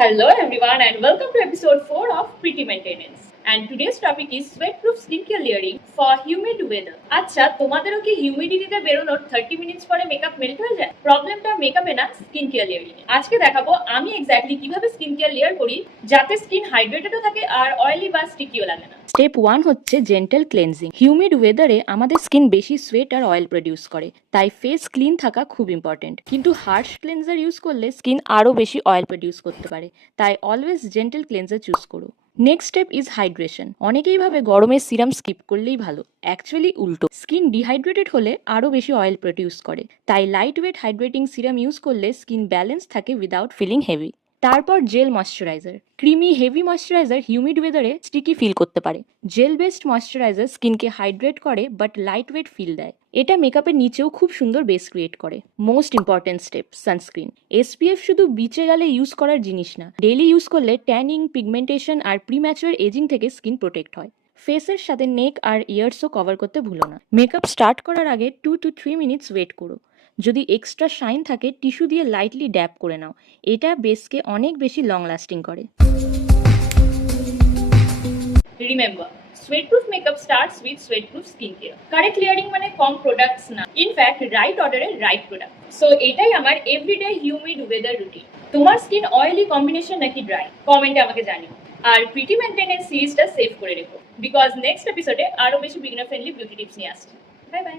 Hello everyone and welcome to episode 4 of Pretty Maintenance. And today's topic is sweat-proof skincare layering for humid weather. আচ্ছা তোমাদেরও কি হিউমিডিটিতে বেরোনোর 30 minutes পরে makeup melt হয়ে যায়? প্রবলেমটা মেকআপে না, স্কিন কেয়ার লেয়ারিং এ। আজকে দেখাবো আমি এক্স্যাক্টলি কিভাবে স্কিন কেয়ার লেয়ার করি যাতে স্কিন হাইড্রেটেডও থাকে আর অয়েলি বা স্টিকিও লাগে না। স্টেপ 1 হচ্ছে জেন্টাল ক্লেনজিং। হিউমিড ওয়েদারে আমাদের স্কিন বেশি সোয়েট আর অয়েল প্রডিউস করে, তাই ফেস ক্লিন থাকা খুব ইম্পর্টেন্ট। কিন্তু হার্শ ক্লেনজার ইউজ করলে স্কিন আরও বেশি অয়েল প্রডিউস করতে পারে, তাই অলওয়েজ জেন্টাল ক্লেনজার চুজ করো। Next step is hydration. অনেকেই ভাবে গরমে সিরাম স্কিপ করলেই ভালো, অ্যাকচুয়ালি উল্টো। স্কিন ডিহাইড্রেটেড হলে আরও বেশি অয়েল প্রডিউস করে, তাই light weight hydrating serum use করলে স্কিন ব্যালেন্স থাকে উইদাউট ফিলিং হেভি। তারপর jail moisturiser. Creamy heavy moisturiser humid ওয়েদারে স্টিকি ফিল করতে পারে। জেল বেসড ময়শ্চারাইজার স্কিনকে হাইড্রেট করে বাট লাইট ওয়েট ফিল দেয়। এটা মেকআপের নিচেও খুব সুন্দর বেস ক্রিয়েট করে। Most important step sunscreen. SPF শুধু বিচে গেলে ইউজ করার জিনিস না, ডেইলি ইউজ করলে ট্যানিং, পিগমেন্টেশন আর প্রিম্যাচুয়ার এজিং থেকে স্কিন প্রোটেক্ট হয়। ফেসের সাথে নেক আর ইয়ার্সও কভার করতে ভুলো না। মেকআপ স্টার্ট করার আগে 2 to 3 মিনিটস ওয়েট করো। যদি এক্সট্রা শাইন থাকে টিস্যু দিয়ে লাইটলি ড্যাপ করে নাও, এটা বেসকে অনেক বেশি লং লাস্টিং করে। Remember, sweat-proof makeup starts with sweat-proof skincare. Correct layering মানে কম প্রোডাক্টস না, ইনফ্যাক্ট রাইট অর্ডারে রাইট প্রোডাক্ট। সো এটাই আমার এভরিডে হিউমিড ওয়েদার রুটিন। তোমার স্কিন অয়েলি কম্বিনেশন নাকি ড্রাই, কমেন্টে আমাকে জানিও। আর প্রিটি মেইনটেনেন্স সিরিজটা সেভ করে রেখো, বিকজ নেক্সট এপিসোডে আরো বেশি বিগিনার ফ্রেন্ডলি বিউটি টিপস নিয়ে আসছি। Bye bye.